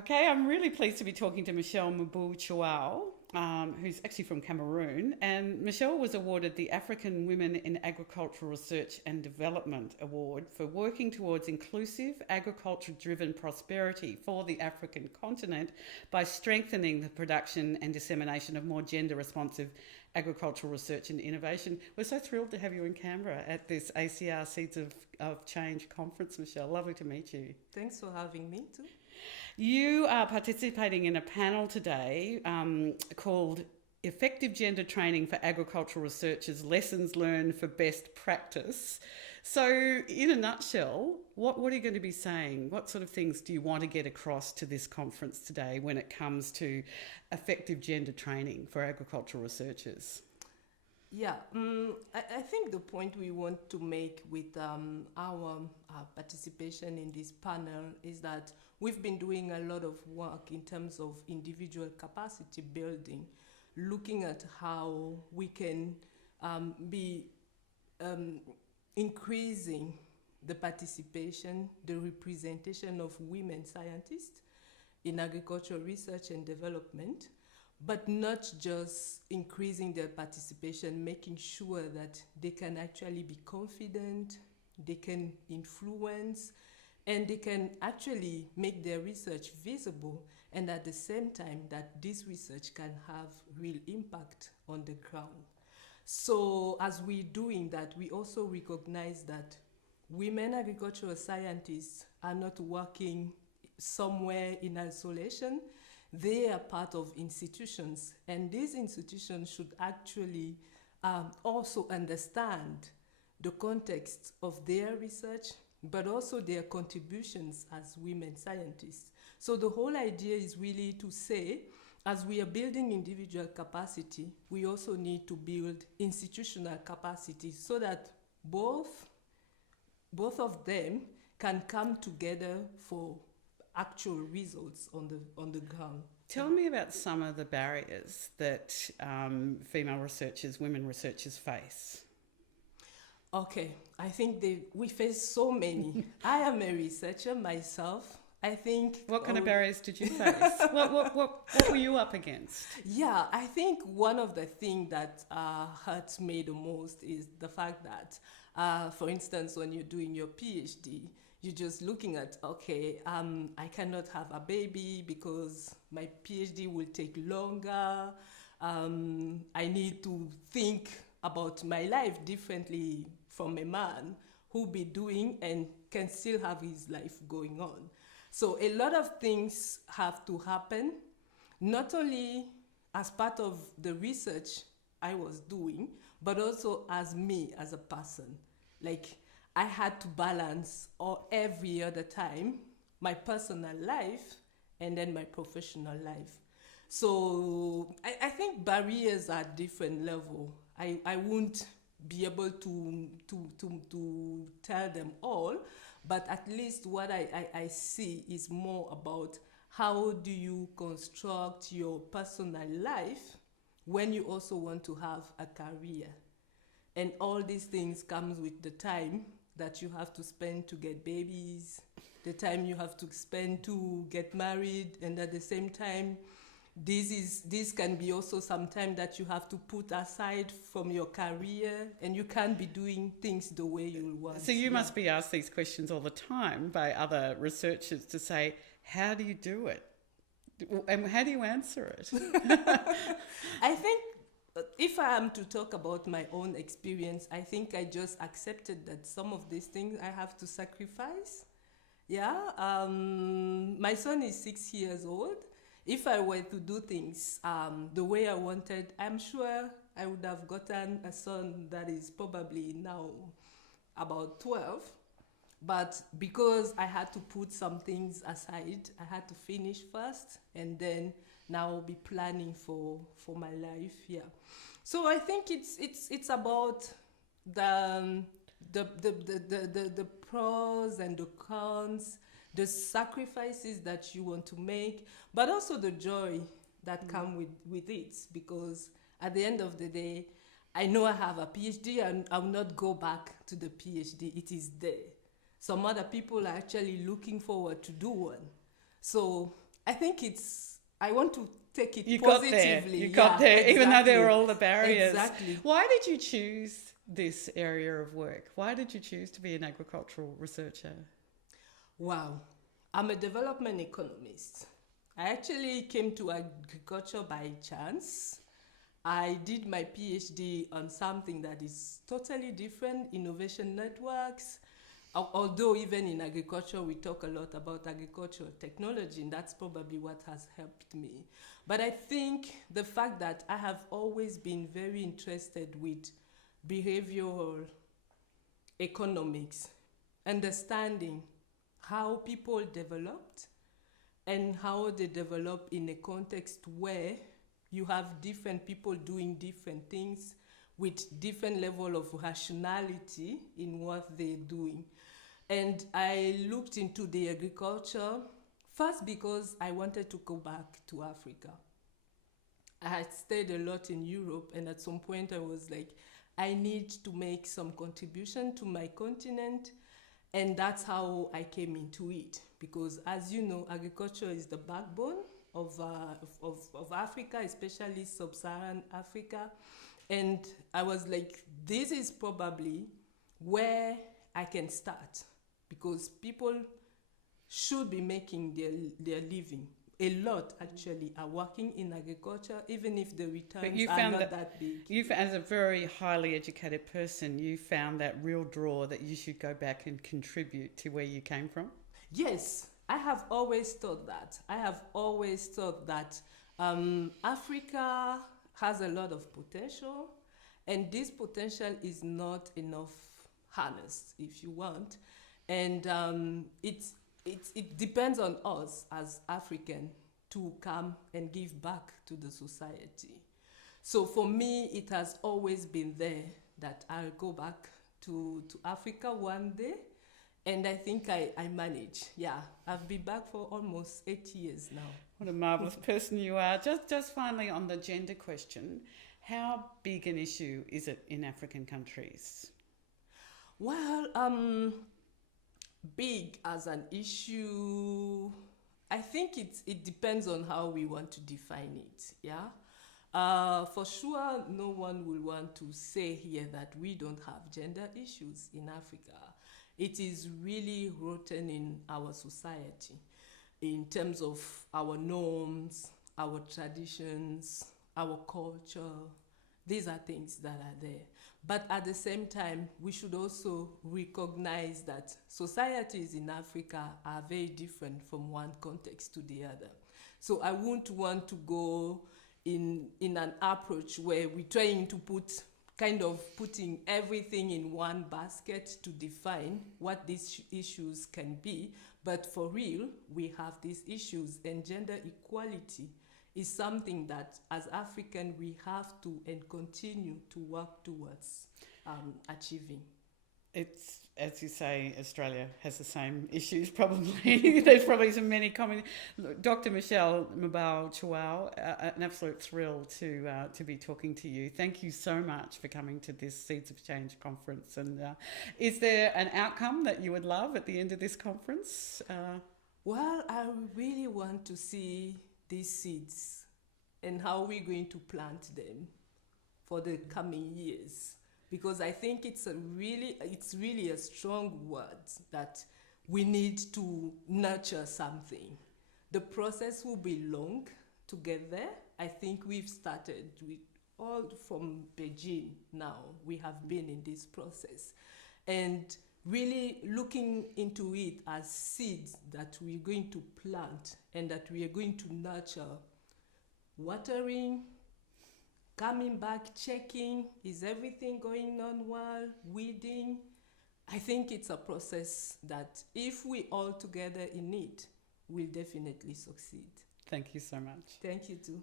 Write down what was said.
Okay, I'm really pleased to be talking to Michele Mbo'o-Tchouawou, who's actually from Cameroon. And Michele was awarded the African Women in Agricultural Research and Development Award for working towards inclusive agriculture driven prosperity for the African continent by strengthening the production and dissemination of more gender responsive agricultural research and innovation. We're so thrilled to have you in Canberra at this ACR Seeds of Change conference, Michele. Lovely to meet you. Thanks for having me too. You are participating in a panel today called Effective Gender Training for Agricultural Researchers, Lessons Learned for Best Practice. So, in a nutshell, what are you going to be saying? What sort of things do you want to get across to this conference today when it comes to effective gender training for agricultural researchers? Yeah, I think the point we want to make with our participation in this panel is that we've been doing a lot of work in terms of individual capacity building, looking at how we can be increasing the participation, the representation of women scientists in agricultural research and development, but not just increasing their participation, making sure that they can actually be confident, they can influence, and they can actually make their research visible, and at the same time that this research can have real impact on the ground. So as we're doing that, we also recognize that women agricultural scientists are not working somewhere in isolation. They are part of institutions, and these institutions should actually also understand the context of their research, but also their contributions as women scientists. So the whole idea is really to say, as we are building individual capacity, we also need to build institutional capacity so that both of them can come together for actual results on the ground. Tell me about some of the barriers that female researchers, women researchers face. Okay, I think we face so many. I am a researcher myself. I think. What kind of barriers did you face? what were you up against? Yeah, I think one of the things that hurts me the most is the fact that, for instance, when you're doing your PhD, you're just looking at, okay, I cannot have a baby because my PhD will take longer. I need to think about my life differently from a man who'll be doing and can still have his life going on. So a lot of things have to happen, not only as part of the research I was doing, but also as me as a person. Like, I had to balance every other time my personal life and then my professional life. So I think barriers are different level. I won't be able to tell them all, but at least what I see is more about how do you construct your personal life when you also want to have a career. And all these things comes with the time that you have to spend to get babies, the time you have to spend to get married, and at the same time, this can be also some time that you have to put aside from your career, and you can't be doing things the way you want. So you must be asked these questions all the time by other researchers to say, how do you do it? And how do you answer it? I think if I am to talk about my own experience, I think I just accepted that some of these things I have to sacrifice. Yeah, my son is 6 years old. If I were to do things the way I wanted, I'm sure I would have gotten a son that is probably now about 12. But because I had to put some things aside, I had to finish first and then now be planning for my life. Yeah. So I think it's about the pros and the cons, the sacrifices that you want to make, but also the joy that come with it, because at the end of the day, I know I have a PhD and I will not go back to the PhD. It is there. Some other people are actually looking forward to do one. So I think I want to take it You positively. You got there, even though there were all the barriers. Exactly. Why did you choose this area of work? Why did you choose to be an agricultural researcher? Wow. I'm a development economist. I actually came to agriculture by chance. I did my PhD on something that is totally different, innovation networks. Although even in agriculture, we talk a lot about agricultural technology, and that's probably what has helped me. But I think the fact that I have always been very interested with behavioral economics, understanding how people developed and how they develop in a context where you have different people doing different things with different level of rationality in what they're doing. And I looked into the agriculture first because I wanted to go back to Africa. I had stayed a lot in Europe, and at some point I was like, I need to make some contribution to my continent, and that's how I came into it. Because as you know, agriculture is the backbone of Africa, especially sub-Saharan Africa. And I was like, this is probably where I can start, because people should be making their living. A lot actually are working in agriculture, even if the returns are not that big. You, as a very highly educated person, you found that real draw that you should go back and contribute to where you came from? Yes, I have always thought that. Africa has a lot of potential, and this potential is not enough harnessed, if you want. And it depends on us as African to come and give back to the society. So for me, it has always been there that I'll go back to Africa one day. And I think I manage. Yeah, I've been back for almost 8 years now. What a marvellous person you are. Just finally on the gender question, how big an issue is it in African countries? Well, big as an issue, I think it depends on how we want to define it, yeah? For sure, no one will want to say here that we don't have gender issues in Africa. It is really rotten in our society in terms of our norms, our traditions, our culture. These are things that are there. But at the same time, we should also recognize that societies in Africa are very different from one context to the other. So I wouldn't want to go in an approach where we're trying to putting everything in one basket to define what these issues can be. But for real, we have these issues, and gender equality is something that as African we have to and continue to work towards achieving. It's, as you say, Australia has the same issues probably. There's probably so many common... Dr. Michele Mbo'o-Tchouawou, an absolute thrill to be talking to you. Thank you so much for coming to this Seeds of Change conference. And is there an outcome that you would love at the end of this conference? Well, I really want to see these seeds and how we're going to plant them for the coming years. Because I think it's really a strong word that we need to nurture something. The process will be long to get there. I think we've started with all from Beijing now. We have been in this process. And really looking into it as seeds that we're going to plant and that we are going to nurture, watering, coming back, checking, is everything going on well, weeding. I think it's a process that if we all together in it, we'll definitely succeed. Thank you so much. Thank you too.